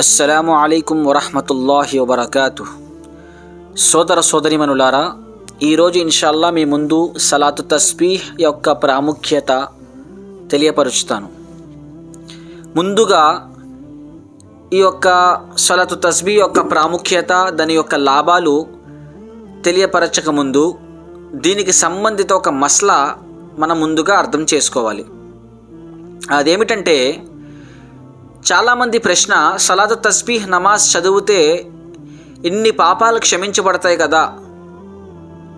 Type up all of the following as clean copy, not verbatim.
అస్సలాము అలైకుం వరహ్మతుల్లాహి వబర్కాతు. సోదర సోదరిమనులారా, ఈరోజు ఇన్షాల్లా మీ ముందు సలాతు తస్బీహ్ యొక్క ప్రాముఖ్యత తెలియపరుచుతాను. ముందుగా ఈ యొక్క సలాతు తస్బీహ్ యొక్క ప్రాముఖ్యత, దాని యొక్క లాభాలు తెలియపరచక ముందు దీనికి సంబంధిత ఒక మసలా మనం ముందుగా అర్థం చేసుకోవాలి. అదేమిటంటే, చాలామంది ప్రశ్న, సలాతు తస్బీహ్ నమాజ్ చదివితే ఇన్ని పాపాలు క్షమించబడతాయి కదా,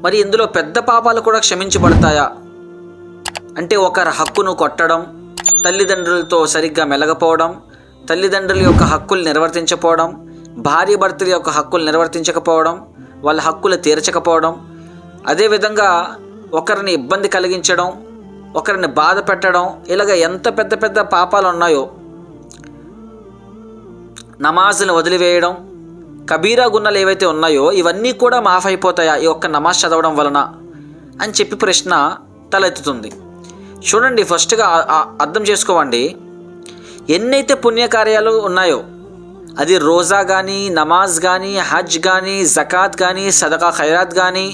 మరి ఇందులో పెద్ద పాపాలు కూడా క్షమించబడతాయా? అంటే ఒకరి హక్కును కొట్టడం, తల్లిదండ్రులతో సరిగ్గా మెలగపోవడం, తల్లిదండ్రుల యొక్క హక్కులు నిర్వర్తించకపోవడం, భార్య భర్తల యొక్క హక్కులు నిర్వర్తించకపోవడం, వాళ్ళ హక్కులు తీర్చకపోవడం, అదేవిధంగా ఒకరిని ఇబ్బంది కలిగించడం, ఒకరిని బాధ పెట్టడం, ఇలాగ ఎంత పెద్ద పెద్ద పాపాలు ఉన్నాయో, నమాజ్ని వదిలివేయడం, కబీరా గున్నాలు ఏవైతే ఉన్నాయో ఇవన్నీ కూడా మాఫ్ అయిపోతాయా ఈ ఒక్క నమాజ్ చదవడం వలన అని చెప్పి ప్రశ్న తలెత్తుతుంది. చూడండి, ఫస్ట్గా అర్థం చేసుకోవండి. ఎన్నైతే పుణ్యకార్యాలు ఉన్నాయో, అది రోజా కానీ, నమాజ్ కానీ, హజ్ కానీ, జకాత్ కానీ, సదకా ఖైరాత్ కానీ,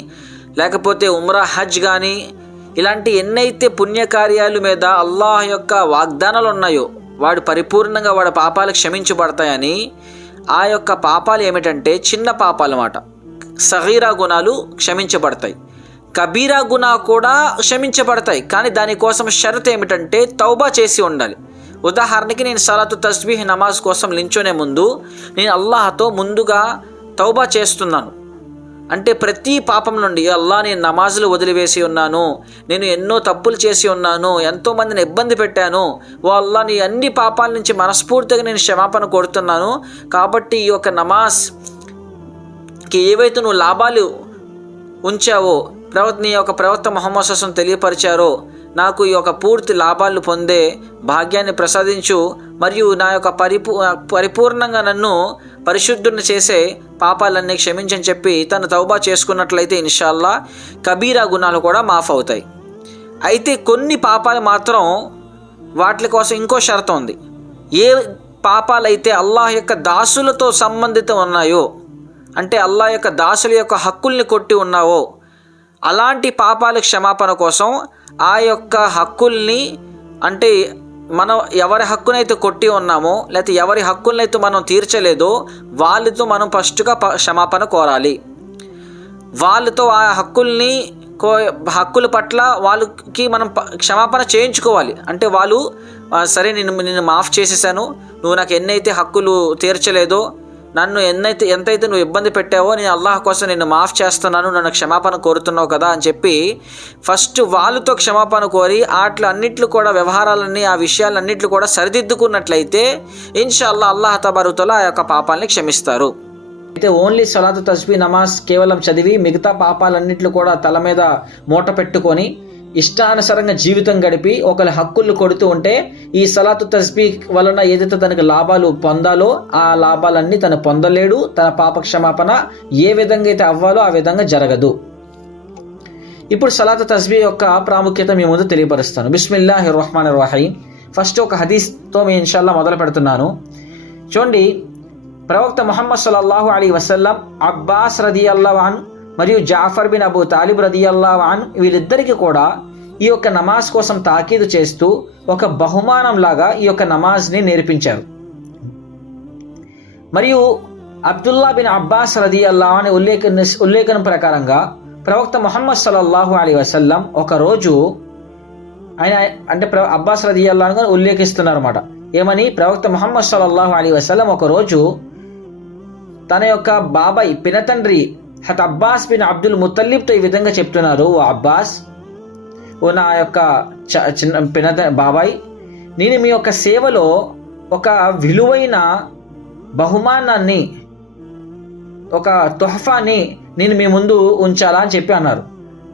లేకపోతే ఉమ్రా హజ్ కానీ, ఇలాంటి ఎన్నైతే పుణ్యకార్యాల మీద అల్లాహ్ యొక్క వాగ్దానాలు ఉన్నాయో, వాడు పరిపూర్ణంగా వాడి పాపాలు క్షమించబడతాయని, ఆ యొక్క పాపాలు ఏమిటంటే చిన్న పాపాలు అన్నమాట. సగీరా గుణాలు క్షమించబడతాయి, కబీరా గుణా కూడా క్షమించబడతాయి. కానీ దానికోసం షరత్ ఏమిటంటే తౌబా చేసి ఉండాలి. ఉదాహరణకి, నేను సలాతు తస్బీహ్ నమాజ్ కోసం నించోనే ముందు నేను అల్లాహతో ముందుగా తౌబా చేస్తున్నాను. అంటే ప్రతి పాపం నుండి, అల్లా నేను నమాజులు వదిలివేసి ఉన్నాను, నేను ఎన్నో తప్పులు చేసి ఉన్నాను, ఎంతోమందిని ఇబ్బంది పెట్టాను, ఓ అల్లా నీ అన్ని పాపాల నుంచి మనస్ఫూర్తిగా నేను క్షమాపణ కోరుతున్నాను. కాబట్టి ఈ యొక్క నమాజ్కి ఏవైతే నువ్వు లాభాలు ఉంచావో, నీ యొక్క ప్రవక్త ముహమ్మద్ సల్లం తెలియపరిచారో, నాకు ఈ యొక్క పూర్తి లాభాలు పొందే భాగ్యాన్ని ప్రసాదించు, మరియు నా యొక్క పరిపూర్ణంగా నన్ను పరిశుద్ధుని చేసే పాపాలన్నీ క్షమించని చెప్పి తను తౌబా చేసుకున్నట్లయితే ఇన్షాల్లా కబీరా గుణాలు కూడా మాఫ్ అవుతాయి. అయితే కొన్ని పాపాలు మాత్రం వాటి కోసం ఇంకో షరతు ఉంది. ఏ పాపాలైతే అల్లాహ్ యొక్క దాసులతో సంబంధితం ఉన్నాయో, అంటే అల్లాహ్ యొక్క దాసుల యొక్క హక్కుల్ని కొట్టి ఉన్నావో, అలాంటి పాపాల క్షమాపణ కోసం ఆ యొక్క హక్కుల్ని, అంటే మనం ఎవరి హక్కునైతే కొట్టి ఉన్నామో, లేకపోతే ఎవరి హక్కులనైతే మనం తీర్చలేదో వాళ్ళతో మనం ఫస్ట్గా క్షమాపణ కోరాలి. వాళ్ళతో ఆ హక్కుల పట్ల వాళ్ళకి మనం క్షమాపణ చేయించుకోవాలి. అంటే వాళ్ళు, సరే నిన్ను మాఫ్ చేసేసాను, నువ్వు నాకు ఎన్నైతే హక్కులు తీర్చలేదో, నన్ను ఎంతైతే నువ్వు ఇబ్బంది పెట్టావో, నేను అల్లాహ్ కోసం నిన్ను మాఫ్ చేస్తున్నాను, నన్ను క్షమాపణ కోరుతున్నావు కదా అని చెప్పి ఫస్ట్ వాళ్ళతో క్షమాపణ కోరి అన్నిట్లు కూడా వ్యవహారాలన్నీ, ఆ విషయాలన్నిట్లు కూడా సరిదిద్దుకున్నట్లయితే ఇన్షాల్లా అల్లాహ్ తబారక్ తఆలా ఆ యొక్క పాపాలని క్షమిస్తారు. అయితే ఓన్లీ సలాతు తస్బీహ్ నమాజ్ కేవలం చదివి మిగతా పాపాలన్నిట్లు కూడా తల మీద మూట పెట్టుకొని ఇష్టానుసారంగా జీవితం గడిపి ఒకరి హక్కులు కొడుతూ ఉంటే, ఈ సలాతు తస్బీహ్ వలన ఏదైతే తనకు లాభాలు పొందాలో ఆ లాభాలన్నీ తను పొందలేడు. తన పాప క్షమాపణ ఏ విధంగా అయితే అవ్వాలో ఆ విధంగా జరగదు. ఇప్పుడు సలాతు తస్బీహ్ యొక్క ప్రాముఖ్యత మీ ముందు తెలియపరుస్తాను. బిస్మిల్లాహిర్ రహ్మానిర్ రహీం. ఫస్ట్ ఒక హదీస్తో మీ ఇన్షాల్లా మొదలు పెడుతున్నాను. చూడండి, ప్రవక్త ముహమ్మద్ సల్లల్లాహు అలైహి వసల్లం, అబ్బాస్ రదియల్లాహు అన్హు మరియు జాఫర్ బిన్ అబూ తాలిబ్ రదియల్లాహు అన్హు వీళ్ళిద్దరికీ కూడా ఈ యొక్క నమాజ్ కోసం తాకీదు చేస్తూ ఒక బహుమానం లాగా ఈ యొక్క నమాజ్ని నేర్పించారు. మరియు అబ్దుల్లా బిన్ అబ్బాస్ రదియల్లాహు అన్హు ఉల్లేఖనం ప్రకారంగా ప్రవక్త ముహమ్మద్ సల్లల్లాహు అలైహి వసల్లం ఒకరోజు ఆయన, అంటే అబ్బాస్ రదియల్లాహు అన్హు ఉల్లేఖిస్తున్నారు అన్నమాట. ఏమని? ప్రవక్త ముహమ్మద్ సల్లల్లాహు అలైహి వసల్లం ఒకరోజు తన యొక్క బాబాయ్, పినతండ్రి అబ్బాస్ బిన్ అబ్దుల్ ముత్తల్లిబ్తో ఈ విధంగా చెప్తున్నారు, ఓ అబ్బాస్, ఓ నా యొక్క చిన్న బాబాయ్, నేను మీ యొక్క సేవలో ఒక విలువైన బహుమానాన్ని, ఒక తోహఫాని నేను మీ ముందు ఉంచాలా అని చెప్పి అన్నారు.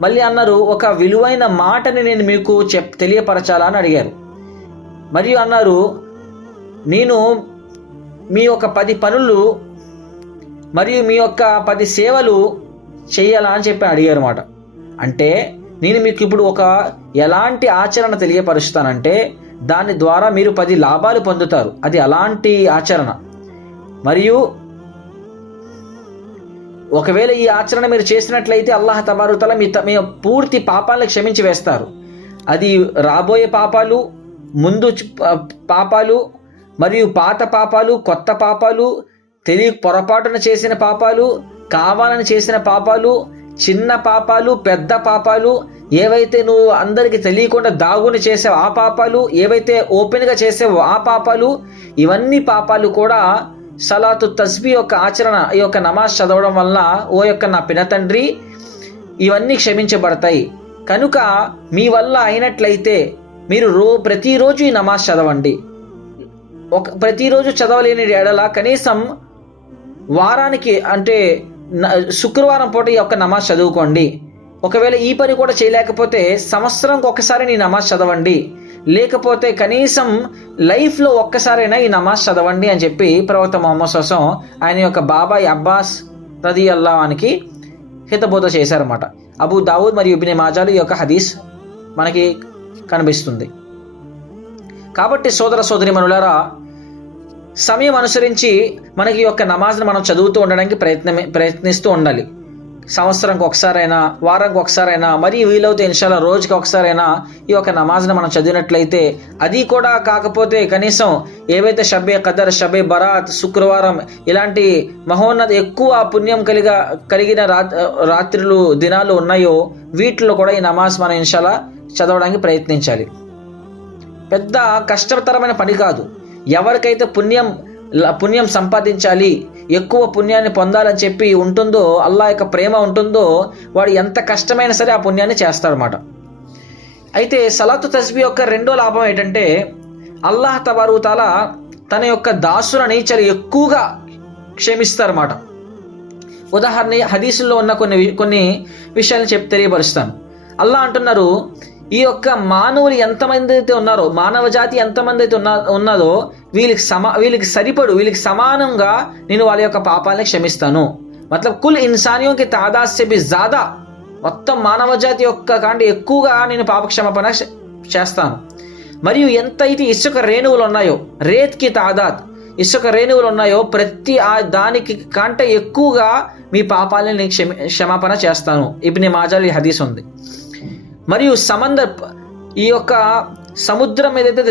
మళ్ళీ అన్నారు, ఒక విలువైన మాటని నేను మీకు తెలియపరచాలా అని అడిగారు. మరియు అన్నారు, నేను మీ యొక్క 10 పనులు మరియు మీ యొక్క 10 సేవలు చేయాలా అని చెప్పి అడిగారు అన్నమాట. అంటే నేను మీకు ఇప్పుడు ఒక ఎలాంటి ఆచరణ తెలియపరుస్తానంటే దాని ద్వారా మీరు 10 లాభాలు పొందుతారు. అది అలాంటి ఆచరణ. మరియు ఒకవేళ ఈ ఆచరణ మీరు చేసినట్లయితే అల్లాహ్ తబారక్ వ తఆలా మీ పూర్తి పాపాలను క్షమించి వేస్తారు. అది రాబోయే పాపాలు, ముందు పాపాలు, మరియు పాత పాపాలు, కొత్త పాపాలు, పొరపాటున చేసిన పాపాలు, కావాలని చేసిన పాపాలు, చిన్న పాపాలు, పెద్ద పాపాలు, ఏవైతే నువ్వు అందరికీ తెలియకుండా దాగుని చేసావు ఆ పాపాలు, ఏవైతే ఓపెన్గా చేసావో ఆ పాపాలు, ఇవన్నీ పాపాలు కూడా సలాతు తస్బీ యొక్క ఆచరణ, ఈ యొక్క నమాజ్ చదవడం వల్ల ఓ యొక్క నా పినతండ్రి ఇవన్నీ క్షమించబడతాయి. కనుక మీ వల్ల అయినట్లయితే మీరు ప్రతిరోజు ఈ నమాజ్ చదవండి. ప్రతిరోజు చదవలేని ఎడల కనీసం వారానికి అంటే శుక్రవారం పూట ఈ యొక్క నమాజ్ చదువుకోండి. ఒకవేళ ఈ పని కూడా చేయలేకపోతే సంవత్సరంకి ఒకసారి నీ నమాజ్ చదవండి, లేకపోతే కనీసం లైఫ్లో ఒక్కసారైనా ఈ నమాజ్ చదవండి అని చెప్పి ప్రవక్త ముహమ్మద్ సల్లం ఆయన యొక్క బాబాయ్ అబ్బాస్ రదియల్లాహు అన్హుకి హితబోధ చేశారన్నమాట. అబూ దావూద్ మరియు ఇబ్నే మాజాలో ఈ యొక్క హదీస్ మనకి కనిపిస్తుంది. కాబట్టి సోదర సోదరీమణులారా, సమయం అనుసరించి మనకి ఈ యొక్క నమాజ్ని మనం చదువుతూ ఉండడానికి ప్రయత్నిస్తూ ఉండాలి. సంవత్సరంకి ఒకసారైనా, వారానికి ఒకసారైనా, మరియు వీలవుతే ఇన్షాల్లా రోజుకి ఒకసారైనా ఈ యొక్క నమాజ్ని మనం చదివినట్లయితే, అది కూడా కాకపోతే కనీసం ఏవైతే షబ్బే ఖదర్, షబ్బే బరాత్, శుక్రవారం ఇలాంటి మహోన్నత ఎక్కువ పుణ్యం కలిగిన రాత్రులు, దినాలు ఉన్నాయో వీటిలో కూడా ఈ నమాజ్ మనం ఇన్షాల్లా చదవడానికి ప్రయత్నించాలి. పెద్ద కష్టతరమైన పని కాదు. ఎవరికైతే పుణ్యం సంపాదించాలి, ఎక్కువ పుణ్యాన్ని పొందాలని చెప్పి ఉంటుందో, అల్లాహ్ యొక్క ప్రేమ ఉంటుందో, వాడు ఎంత కష్టమైనా సరే ఆ పుణ్యాన్ని చేస్తాడనమాట. అయితే సలాతు తస్బీ యొక్క రెండో లాభం ఏంటంటే, అల్లాహ్ తబారక్ వ తఆలా తన యొక్క దాసులని చాలా ఎక్కువగా క్షమిస్తారన్నమాట. ఉదాహరణ హదీసుల్లో ఉన్న కొన్ని విషయాలను తెలియపరుస్తాను. అల్లాహ్ అంటున్నారు, ఈ యొక్క మానవులు ఎంతమంది అయితే ఉన్నారో, మానవ జాతి ఎంతమంది అయితే ఉన్నదో వీళ్ళకి సరిపడు, వీళ్ళకి సమానంగా నేను వాళ్ళ యొక్క పాపాలని క్షమిస్తాను. మతలబ్ కుల్ ఇన్సానియోకి తాదాస్య బి జాదా, మొత్తం మానవ జాతి యొక్క కంటే ఎక్కువగా నేను పాపక్షమాపణ చేస్తాను. మరియు ఎంతైతే ఇసుక రేణువులు ఉన్నాయో, రేత్కి తాదాత్, ఇసుక రేణువులు ఉన్నాయో ప్రతి దానికి కంటే ఎక్కువగా మీ పాపాలని నేను క్షమాపణ చేస్తాను. ఇబ్నే మాజాలో ఈ హదీస్ ఉంది. మరియు ఈ యొక్క సముద్రం ఏదైతే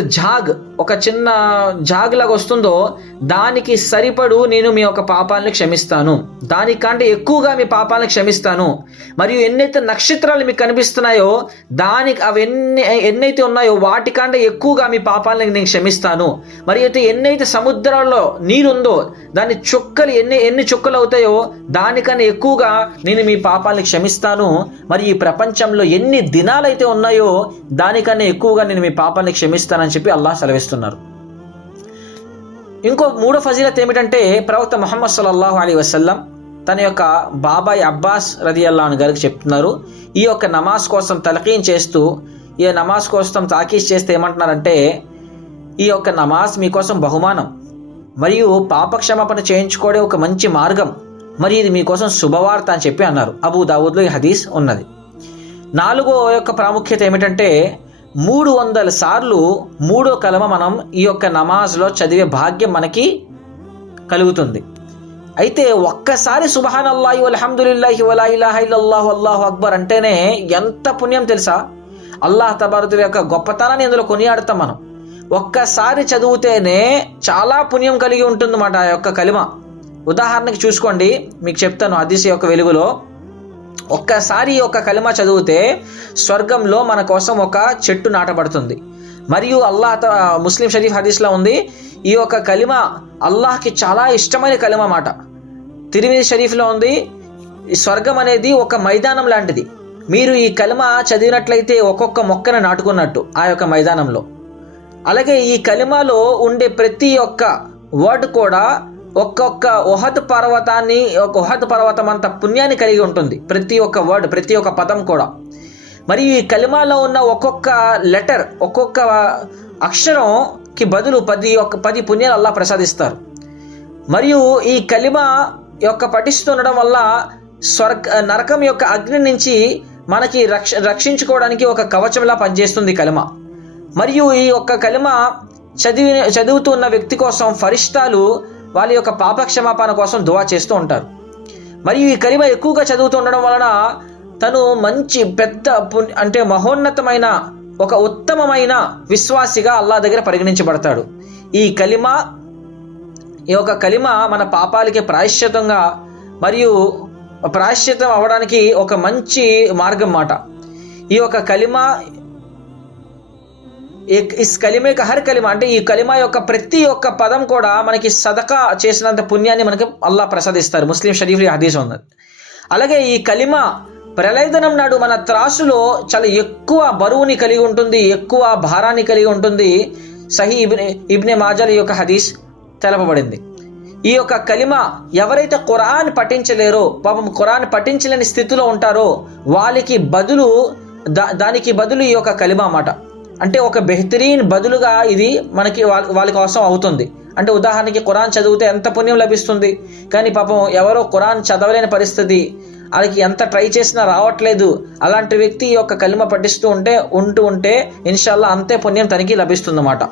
ఒక చిన్న జాగ్ లాగా వస్తుందో దానికి సరిపడు నేను మీ యొక్క పాపాలను క్షమిస్తాను, దానికంటే ఎక్కువగా మీ పాపాలను క్షమిస్తాను. మరియు ఎన్నైతే నక్షత్రాలు మీకు కనిపిస్తున్నాయో దానికి అవి ఎన్నైతే ఉన్నాయో వాటికంటే ఎక్కువగా మీ పాపాలను నేను క్షమిస్తాను. మరియు అయితే ఎన్నైతే సముద్రాల్లో నీరుందో దాని చుక్కలు ఎన్ని చుక్కలు అవుతాయో దానికన్నా ఎక్కువగా నేను మీ పాపాలను క్షమిస్తాను. మరి ఈ ప్రపంచంలో ఎన్ని దినాలైతే ఉన్నాయో దానికన్నా ఎక్కువగా నేను మీ పాపాన్ని క్షమిస్తానని చెప్పి అల్లాహ్ సెలవిస్తున్నారు. ఇంకో మూడో ఫజీలత్ ఏమిటంటే, ప్రవక్త ముహమ్మద్ సల్లల్లాహు అలైహి వసల్లం తన యొక్క బాబాయ్ అబ్బాస్ రదియల్లాహు అన్హు గారికి చెప్తున్నారు, ఈ యొక్క నమాజ్ కోసం తలకీన్ చేస్తూ, ఈ నమాజ్ కోసం తాకీజ్ చేస్తే ఏమంటున్నారంటే, ఈ యొక్క నమాజ్ మీకోసం బహుమానం మరియు పాపక్షమాపణ చేయించుకోవడం ఒక మంచి మార్గం, మరి ఇది మీకోసం శుభవార్త అని చెప్పి అన్నారు. అబూ దావూద్లో ఈ హదీస్ ఉన్నది. నాలుగో యొక్క ప్రాముఖ్యత ఏమిటంటే, 300 సార్లు మూడో కలమ మనం ఈ యొక్క నమాజ్లో చదివే భాగ్యం మనకి కలుగుతుంది. అయితే ఒక్కసారి సుబ్హానల్లాహి వల్హమ్దులిల్లాహి వలా ఇలాహ ఇల్లల్లాహు అల్లాహు అక్బర్ అంటేనే ఎంత పుణ్యం తెలుసా? అల్లాహ్ తబారక్ యొక్క గొప్పతనాన్ని ఇందులో కొనియాడతాం మనం. ఒక్కసారి చదివితేనే చాలా పుణ్యం కలిగి ఉంటుందన్నమాట ఆ యొక్క కలిమ. ఉదాహరణకి చూసుకోండి, మీకు చెప్తాను హదీస్ యొక్క వెలుగులో. ఒక్కసారి ఒక కలిమ చదివితే స్వర్గంలో మన కోసం ఒక చెట్టు నాటబడుతుంది. మరియు ముస్లిం షరీఫ్ హదీస్లో ఉంది, ఈ యొక్క కలిమ అల్లాహ్కి చాలా ఇష్టమైన కలిమ మాట. తిర్మిజీ షరీఫ్లో ఉంది, ఈ స్వర్గం అనేది ఒక మైదానం లాంటిది. మీరు ఈ కలిమ చదివినట్లయితే ఒక్కొక్క మొక్కను నాటుకున్నట్టు ఆ యొక్క మైదానంలో. అలాగే ఈ కలిమలో ఉండే ప్రతి ఒక్క వర్డ్ కూడా ఒక్కొక్క ఉహద్ పర్వతం అంత పుణ్యాన్ని కలిగి ఉంటుంది. ప్రతి ఒక్క వర్డ్, ప్రతి ఒక్క పదం కూడా. మరియు ఈ కలిమాలో ఉన్న ఒక్కొక్క లెటర్, ఒక్కొక్క అక్షరంకి బదులు 10 పుణ్యాలు అల్లాహ్ ప్రసాదిస్తారు. మరియు ఈ కలిమ యొక్క పఠిస్తుండడం వల్ల నరకం యొక్క అగ్ని నుంచి మనకి రక్షించుకోవడానికి ఒక కవచంలా పనిచేస్తుంది కలిమ. మరియు ఈ యొక్క కలిమ చదువుతున్న వ్యక్తి కోసం ఫరిష్టాలు వాళ్ళ యొక్క పాపక్షమాపణ కోసం దువా చేస్తూ ఉంటారు. మరియు ఈ కలిమ ఎక్కువగా చదువుతూ ఉండడం వలన తను మంచి పెద్ద అంటే మహోన్నతమైన ఒక ఉత్తమమైన విశ్వాసిగా అల్లాహ్ దగ్గర పరిగణించబడతాడు. ఈ యొక్క కలిమ మన పాపాలకి ప్రాయశ్చితంగా మరియు ప్రాయశ్చితం అవ్వడానికి ఒక మంచి మార్గం మాట. ఈ యొక్క కలిమ ఇస్ కలిమే కా హర్ కలిమ అంటే ఈ కలిమ యొక్క ప్రతి ఒక్క పదం కూడా మనకి సదకా చేసినంత పుణ్యాన్ని మనకి అల్లాహ్ ప్రసాదిస్తారు. ముస్లిం షరీఫ్ హదీస్ ఉన్నది. అలాగే ఈ కలిమ ప్రళయదనం నాడు మన త్రాసులో చాలా ఎక్కువ బరువుని కలిగి ఉంటుంది, ఎక్కువ భారాన్ని కలిగి ఉంటుంది. సహీ ఇబ్నే మాజాల యొక్క హదీస్ తెలపబడింది. ఈ యొక్క కలిమ ఎవరైతే ఖురాన్ పఠించలేరో, పాపం ఖురాన్ పఠించలేని స్థితిలో ఉంటారో వాళ్ళకి బదులు దానికి బదులు ఈ యొక్క కలిమ అన్నమాట. అంటే ఒక బెహ్తరీన్ బదులుగా ఇది మనకి వాళ్ళ కోసం అవుతుంది. అంటే ఉదాహరణకి ఖురాన్ చదివితే ఎంత పుణ్యం లభిస్తుంది, కానీ పాపం ఎవరో ఖురాన్ చదవలేని పరిస్థితి, వాళ్ళకి ఎంత ట్రై చేసినా రావట్లేదు. అలాంటి వ్యక్తి ఈ యొక్క కలిమ పఠిస్తూ ఉంటే ఇన్షాల్లా అంతే పుణ్యం తనకి లభిస్తుందన్నమాట.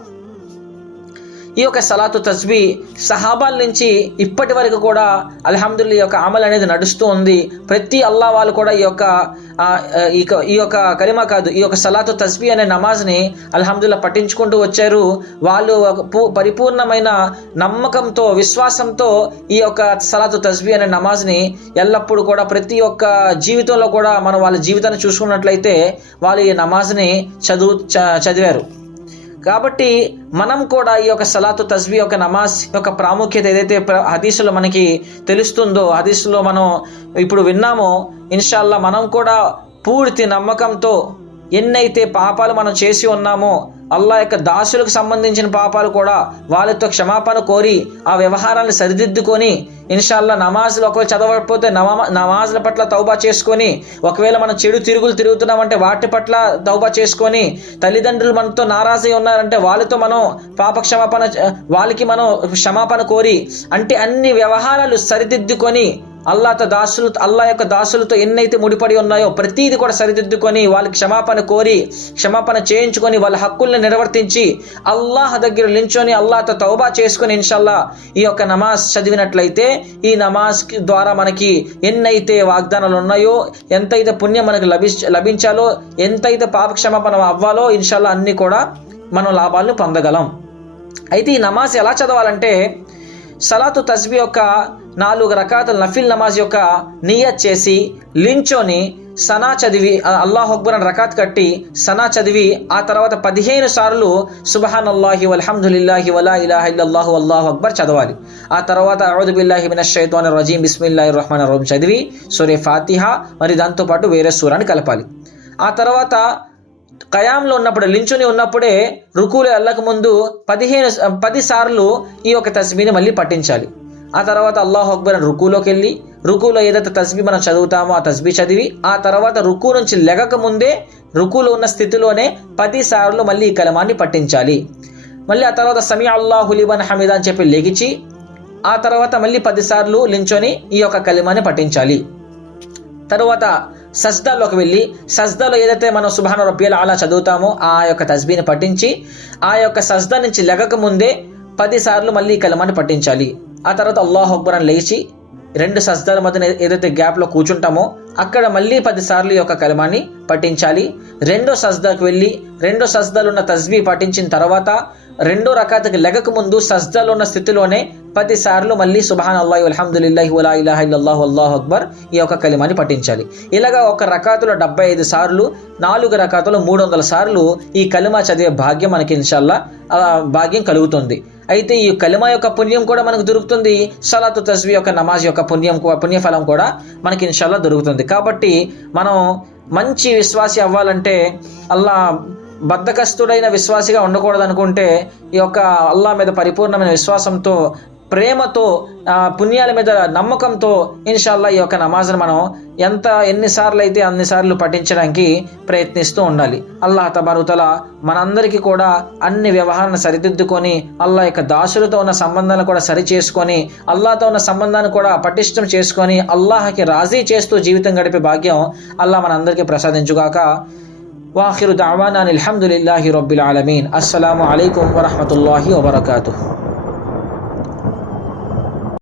ఈ యొక్క సలాతు తస్బీ సహాబాల నుంచి ఇప్పటి వరకు కూడా అల్హమ్దులిల్లాహ్ యొక్క అమల్ అనేది నడుస్తూ ఉంది. ప్రతి అల్లాహ్ వాళ్ళు కూడా ఈ యొక్క కలిమా కాదు, ఈ యొక్క సలాతు తస్బీ అనే నమాజ్ని అల్హమ్దులిల్లాహ్ పఠించుకుంటూ వచ్చారు. వాళ్ళు పరిపూర్ణమైన నమ్మకంతో, విశ్వాసంతో ఈ యొక్క సలాతు తస్బీ అనే నమాజ్ని ఎల్లప్పుడూ కూడా ప్రతి ఒక్క జీవితంలో కూడా మనం వాళ్ళ జీవితాన్ని చూసుకున్నట్లయితే వాళ్ళు ఈ నమాజ్ని చదివారు. కాబట్టి మనం కూడా ఈ యొక్క సలాతు తస్బీ యొక్క నమాజ్ యొక్క ప్రాముఖ్యత ఏదైతే హదీసులో మనకి తెలుస్తుందో, హదీసులో మనం ఇప్పుడు విన్నామో, ఇన్షాల్లా మనం కూడా పూర్తి నమ్మకంతో ఎన్నైతే పాపాలు మనం చేసి ఉన్నామో అల్లాహ్ యొక్క దాసులకు సంబంధించిన పాపాలు కూడా వాళ్ళతో క్షమాపణ కోరి ఆ వ్యవహారాలను సరిదిద్దుకొని ఇన్షాల్లా నమాజ్లు ఒకవేళ చదవకపోతే నమాజ్ల పట్ల తౌబా చేసుకొని, ఒకవేళ మనం చెడు తిరుగుతున్నామంటే వాటి పట్ల తౌబా చేసుకొని, తల్లిదండ్రులు మనతో నారాజై ఉన్నారంటే వాళ్ళతో మనం వాళ్ళకి మనం క్షమాపణ కోరి, అంటే అన్ని వ్యవహారాలు సరిదిద్దుకొని అల్లాహ్ యొక్క దాసులతో ఎన్నైతే ముడిపడి ఉన్నాయో ప్రతీది కూడా సరిదిద్దుకొని వాళ్ళకి క్షమాపణ చేయించుకొని వాళ్ళ హక్కుల్ని నిర్వర్తించి అల్లాహ్ దగ్గర నించొని అల్లాహ్తో తౌబా చేసుకొని ఇన్షాల్లా ఈ యొక్క నమాజ్ చదివినట్లయితే ఈ నమాజ్ ద్వారా మనకి ఎన్నైతే వాగ్దానాలు ఉన్నాయో, ఎంతైతే పుణ్యం మనకు లభించాలో, ఎంతైతే పాప క్షమాపణ అవ్వాలో ఇన్షాల్లా అన్నీ కూడా మనం లాభాలను పొందగలం. అయితే ఈ నమాజ్ ఎలా చదవాలంటే సలాతు తస్బీ యొక్క 4 రకాతుల నఫిల్ నమాజ్ యొక్క నియత్ చేసి లించోని సనా చదివి అల్లాహు అక్బర్ అని రకాత్ కట్టి సనా చదివి ఆ తర్వాత 15 సార్లు సుబ్హానల్లాహి వల్హమ్దులిల్లాహి వలా ఇలాహ ఇల్లల్లాహు అల్లాహు అక్బర్ చదవాలి. ఆ తర్వాత అఊదు బిల్లాహి మినష్ షైతానిర్ రజీం బిస్మిల్లాహిర్ రహ్మానిర్ రహీం చదివి సూరే ఫాతిహా మరి దాంతోపాటు వేరే సూరాని కలపాలి. ఆ తర్వాత ఖయాంలో ఉన్నప్పుడు, లించుని ఉన్నప్పుడే రుకూలో వెళ్ళక ముందు 10 సార్లు ఈ యొక్క తస్బీని మళ్ళీ పఠించాలి. ఆ తర్వాత అల్లాహు అక్బర్ అని రుకూలోకి వెళ్ళి రుకూలో ఏదైతే తస్బీ మనం చదువుతామో ఆ తస్బీ చదివి ఆ తర్వాత రుకూ నుంచి లెగక ముందే రుకూలో ఉన్న స్థితిలోనే 10 సార్లు మళ్ళీ ఈ కలమాన్ని పఠించాలి. మళ్ళీ ఆ తర్వాత సమీ అల్లాహు లిమన్ హమీదా అని చెప్పి లెగిచి ఆ తర్వాత మళ్ళీ 10 సార్లు లించొని ఈ యొక్క కలమాన్ని పఠించాలి. తరువాత సజ్దాలోకి వెళ్ళి సజ్దాలో ఏదైతే మనం సుబ్హాన రబ్బియల్ ఆలా చదువుతామో ఆ యొక్క తస్బీని పఠించి ఆ యొక్క సజ్దా నుంచి లెగక ముందే 10 సార్లు మళ్ళీ ఈ కలమాన్ని పఠించాలి. ఆ తర్వాత అల్లాహు అక్బర్ అని లేచి 2 సజ్దాల మధ్య ఏదైతే గ్యాప్లో కూర్చుంటామో అక్కడ మళ్ళీ 10 సార్లు ఈ యొక్క కలమాన్ని పఠించాలి. 2వ సజ్దాకు వెళ్ళి 2 సజ్దాలు ఉన్న తస్బీ పఠించిన తర్వాత 2వ రకాతుకి లెగక ముందు సజ్దాలో ఉన్న స్థితిలోనే 10 సార్లు మళ్ళీ సుబ్హానల్లాహి వల్హమ్దులిల్లాహి వలా ఇలాహ ఇల్లల్లాహు అల్లాహు అక్బర్ ఈ యొక్క కలిమాని పఠించాలి. ఇలాగా ఒక రకాతులో 75 సార్లు, 4 రకాతులో 300 సార్లు ఈ కలిమా చదివే భాగ్యం మనకి ఇన్షాల్లా భాగ్యం కలుగుతుంది. అయితే ఈ కలిమా యొక్క పుణ్యం కూడా మనకు దొరుకుతుంది. సలాతు తస్బీ యొక్క నమాజ్ యొక్క పుణ్యఫలం కూడా మనకి ఇన్షాల్లా దొరుకుతుంది. కాబట్టి మనం మంచి విశ్వాసి అవ్వాలంటే బద్ధకస్తుడైన విశ్వాసిగా ఉండకూడదు అనుకుంటే ఈ యొక్క అల్లాహ్ మీద పరిపూర్ణమైన విశ్వాసంతో, ప్రేమతో, పుణ్యాల మీద నమ్మకంతో ఇన్షాల్లా ఈ యొక్క నమాజ్ను మనం ఎన్నిసార్లు అయితే అన్నిసార్లు పఠించడానికి ప్రయత్నిస్తూ ఉండాలి. అల్లాహ్ తబారుతల మనందరికీ కూడా అన్ని వ్యవహారాలను సరిదిద్దుకొని అల్లాహ్ యొక్క దాసులతో ఉన్న సంబంధాలను కూడా సరి చేసుకొని అల్లాహ్తో ఉన్న సంబంధాన్ని కూడా పటిష్టం చేసుకొని అల్లాహ్కి రాజీ చేస్తూ జీవితం గడిపే భాగ్యం అల్లాహ్ మనందరికీ ప్రసాదించుగాక. వాఖిరు దఅవానా అల్హమ్దులిల్లాహి రబ్బిల్ ఆలమీన్. అస్సలాము అలైకుం వరహ్మతుల్లాహి వబరకాతుహు.